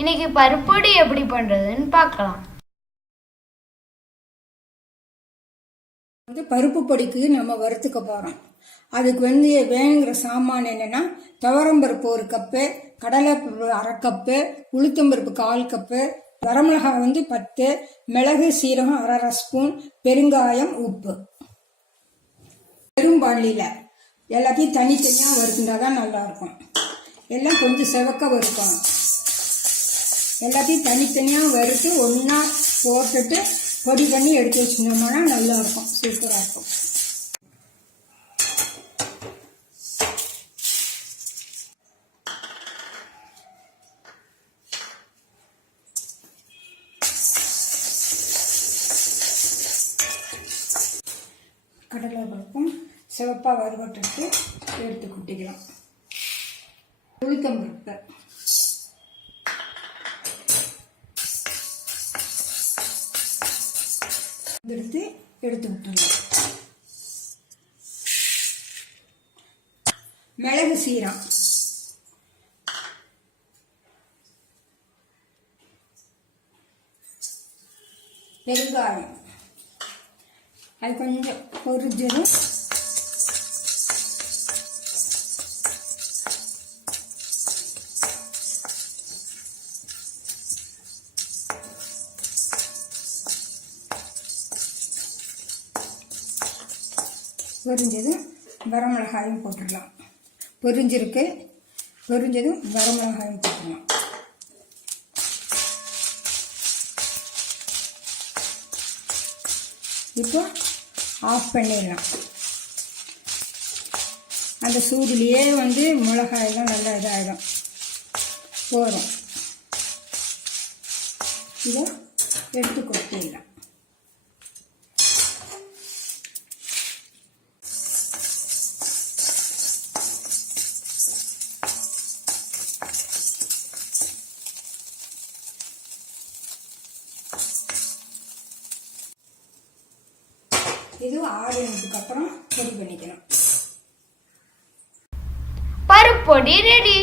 இன்னைக்கு பருப்பொடி எப்படி பண்றதுன்னு பார்க்கலாம். பருப்பு பொடிக்கு நம்ம வறுத்துக்க போறோம். அதுக்கு வேணுங்கிற சாமான் என்னன்னா, துவரம்பருப்பு 1 கப்பு, கடலைப்பருப்பு 1/2 கப்பு, உளுத்தம்பருப்பு 1/4 கப்பு, வரமிளகாய் 10, மிளகு சீரகம் 1/2 ஸ்பூன், பெருங்காயம், உப்பு. பெரும்பாலியில எல்லாத்தையும் தனித்தனியா வறுத்துட்டாதான் நல்லா இருக்கும். எல்லாம் கொஞ்சம் செவக்க வறுக்கணும். எல்லாத்தையும் தனித்தனியா வறுத்து ஒன்னா போட்டுட்டு பொடி பண்ணி எடுத்து வச்சுட்டோம்னா நல்லா இருக்கும், சூப்பரா இருக்கும். கடலை பருப்பும் சிவப்பா வறுவட்டுட்டு எடுத்து குட்டிக்கலாம். உளுத்தம்பருப்பு எடுத்து விட்டுருங்க. மிளகு சீரகம், பெருங்காயம், அது கொஞ்சம் பொரிஞ்சதும் வரமிளகாயும் போட்டுடலாம். பொரிஞ்சதும் வரமிளகாயும் போட்டுடலாம். இப்போ ஆஃப் பண்ணிடலாம். அந்த சூடுலேயே மிளகாயெல்லாம் நல்லா இதாகிடும், போதும். இதை எடுத்து கொட்டிடலாம். இது ஆறினதுக்கு அப்புறம் பொடி பண்ணிக்கலாம். பருப்பொடி ரெடி.